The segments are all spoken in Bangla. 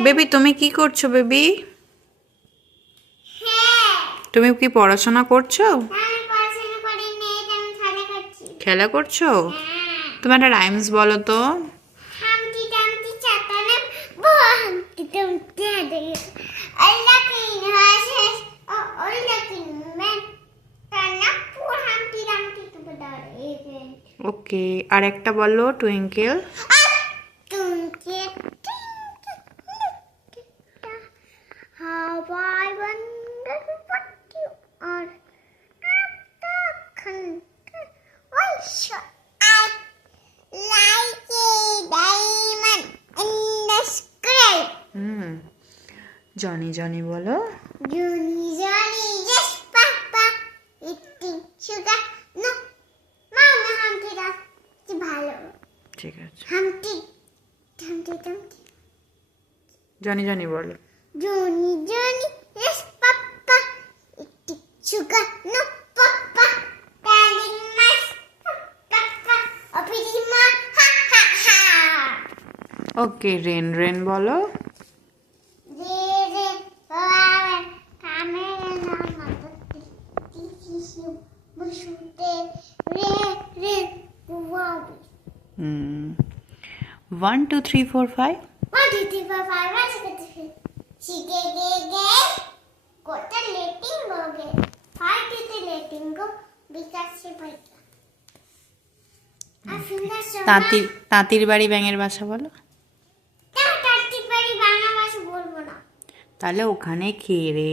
বেবি তুমি কি করছ বেবি? হ্যাঁ। তুমি কি পড়াশোনা করছ? খেলা করছ। হ্যাঁ। তুমি একটা রাইমস বলো তো। ওকে আর একটা বলো হামটি জনি জনি বলো Johnny, Johnny, yes, Papa. Eating sugar. No. Mama, Humpty Dumpty ভালো ঠিক আছে Humpty Dumpty Dumpty. Johnny Johnny বলো Johnny, Johnny, yes, Papa. Eating sugar. No, Papa. Darling, my Papa. Oh, pretty ma. Ha, ha, ha. Okay rain rain বলো one two three four five One, two, three, four, five, one, two, three, four. She gay, gay, gay. Got the letting go, gay. Five to the letting go because she so তাঁতির তাঁতির বাড়ি ব্যাঙের বাসা বলো তাহলে ওখানে খেয়ে রে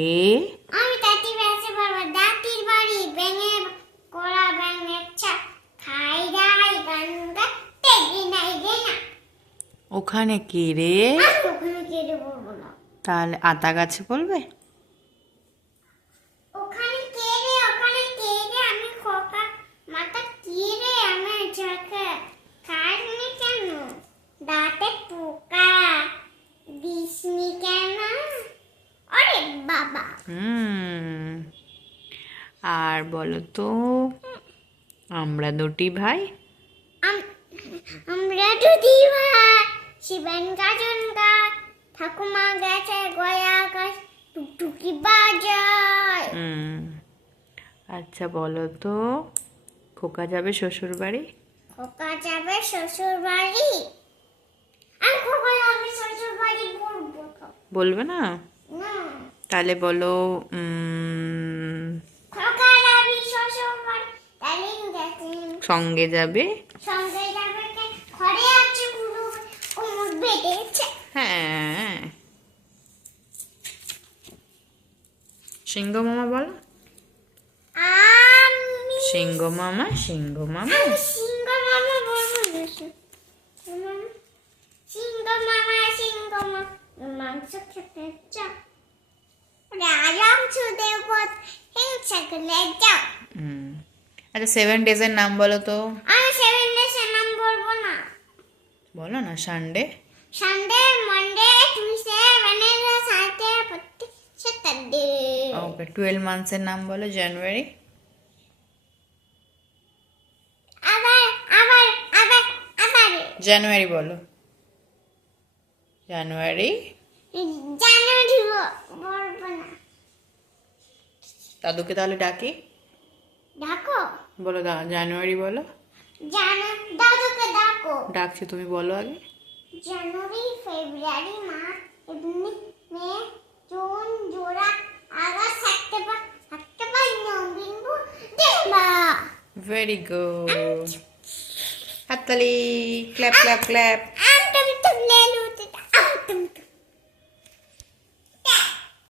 ওখানে কে রে ওখানে কেটে বলব না তাহলে আতা গাছে বলবে? ওখানে কে রে ওখানে কে রে আমি খোকা মাথা কি রে আমার চোখে খাসনি কেন? দাঁতে পোকা দিসনি কেন? আরে বাবা। হুম আর বলো তো আমরা দুটি ভাই। আমরা যদি ভাই। শিবেন গাজন গাছ ঠাকুমা গেছে গয়া গাছ টুকটুকি বাজায়। আচ্ছা বলো তো খোকা যাবে শ্বশুর বাড়ি খোকা যাবে শ্বশুর বাড়ি আমি খোকা যাবে শ্বশুর বাড়ি বলব বলবে না? না। তাহলে বলো খোকা যাবি শ্বশুর বাড়ি তাহলে সঙ্গে যাবে? সঙ্গে যাবে কে? ঘরে হ্যাঁ। সিংহ মামা বলো। সিংহ মামা সিংহ মামা। সিংহ মামা বলব না সিংহ মামা সিংহ মামা মাংস খেতে চাও? রাজম সুদেবত হিংসা করলে যাও। হুম। আচ্ছা সেভেন ডেজের নাম বলো তো। আমি সেভেন ডেসের নাম বলব না। বলো না সানডে নাম বলো জানুয়ারি আবার আবার আবার আবার। জানুয়ারি বলো। জানুয়ারি জানুয়ারি বলব না। দাদুকে তাহলে ডাকি। ডাকো। বলো দা- জানুয়ারি বলো। জানু দাদুকে ডাকো। ডাকছি তুমি বলো আগে। जनवरी फरवरी माह इब्न में जून जुलाई अगस्त सितंबर अक्टूबर नवंबर दिसंबर। वेरी गुड हाथ ताली क्लैप क्लैप क्लैप